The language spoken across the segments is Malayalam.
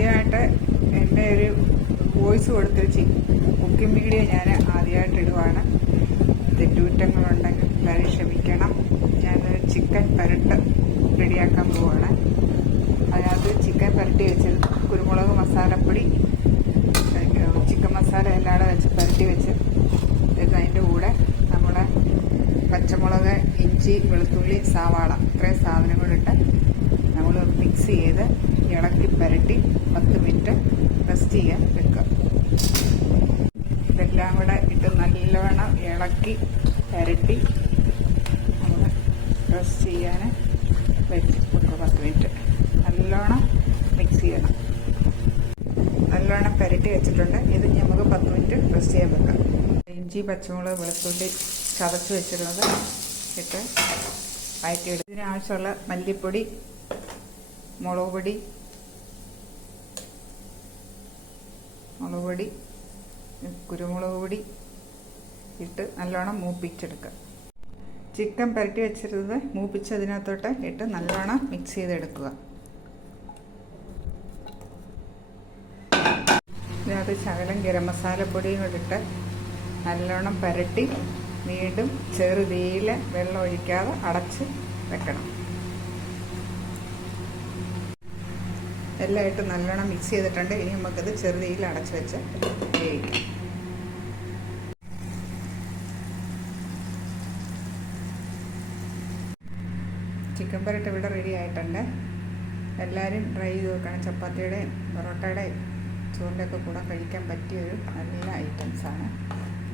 ആദ്യമായിട്ട് എൻ്റെ ഒരു വോയിസ് കൊടുത്ത് കുക്കിംഗ് വീഡിയോ ഞാൻ ആദ്യമായിട്ട് ഇടുവാണ്. തെറ്റുകുറ്റങ്ങളുണ്ടെങ്കിൽ എല്ലാവരും ക്ഷമിക്കണം. ഞാനൊരു ചിക്കൻ പരട്ട് റെഡിയാക്കാൻ പോവുകയാണ്. അതിനകത്ത് ചിക്കൻ പരട്ടി വെച്ചത് കുരുമുളക്, മസാലപ്പൊടി, ചിക്കൻ മസാല എല്ലാം വെച്ച് പരട്ടി വെച്ച് അതിൻ്റെ കൂടെ നമ്മുടെ പച്ചമുളക്, ഇഞ്ചി, വെളുത്തുള്ളി, സവാള ഇത്രയും സാധനങ്ങളിട്ട് നമ്മൾ മിക്സ് ചെയ്ത് ഇളക്കി പരട്ടി 10 മിനിറ്റ് റെസ്റ്റ് ചെയ്യാൻ വെക്കുക. ഇതെല്ലാം കൂടെ ഇട്ട് നല്ലവണ്ണം ഇളക്കി പരട്ടി നമ്മൾ റെസ്റ്റ് ചെയ്യാൻ വെച്ച് 10 മിനിറ്റ് നല്ലോണം മിക്സ് ചെയ്യണം. നല്ലോണം പരട്ടി വെച്ചിട്ടുണ്ട്. ഇത് നമുക്ക് 10 മിനിറ്റ് റെസ്റ്റ് ചെയ്യാൻ വെക്കാം. ഇഞ്ചി, പച്ചമുളക്, വെളുത്തുള്ളി ചതച്ച് വെച്ചിരുന്നത് ഇട്ട് വഴറ്റിയിടും. ഇതിനാവശ്യമുള്ള മല്ലിപ്പൊടി, മുളക് പൊടി, കുരുമുളക് പൊടി ഇട്ട് നല്ലോണം മൂപ്പിച്ചെടുക്കുക. ചിക്കൻ പരട്ടി വെച്ചിരുന്നത് മൂപ്പിച്ചതിനകത്തോട്ട് ഇട്ട് നല്ലോണം മിക്സ് ചെയ്തെടുക്കുക. ഇതിനകത്ത് ശകലം ഗരം മസാലപ്പൊടിയും കൂടി ഇട്ട് നല്ലോണം പരട്ടി വീണ്ടും ചെറുതീയിൽ വെള്ളം ഒഴിക്കാതെ അടച്ച് വെക്കണം. എല്ലാം ഇട്ട് നല്ലോണം മിക്സ് ചെയ്തിട്ടുണ്ട്. ഇനി നമുക്കത് ചെറുതീയിൽ അടച്ച് വെച്ച് വേവിക്കാം. ചിക്കൻ പരട്ട് ഇവിടെ റെഡി ആയിട്ടുണ്ട്. എല്ലാവരും ട്രൈ ചെയ്ത് നോക്കണം. ചപ്പാത്തിയുടെയും പൊറോട്ടയുടെയും ചോറിൻ്റെ ഒക്കെ കൂടെ കഴിക്കാൻ പറ്റിയൊരു നല്ല ഐറ്റംസാണ്.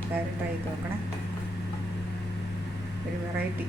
എല്ലാവരും ട്രൈ ചെയ്ത് നോക്കണേ. ഒരു വെറൈറ്റി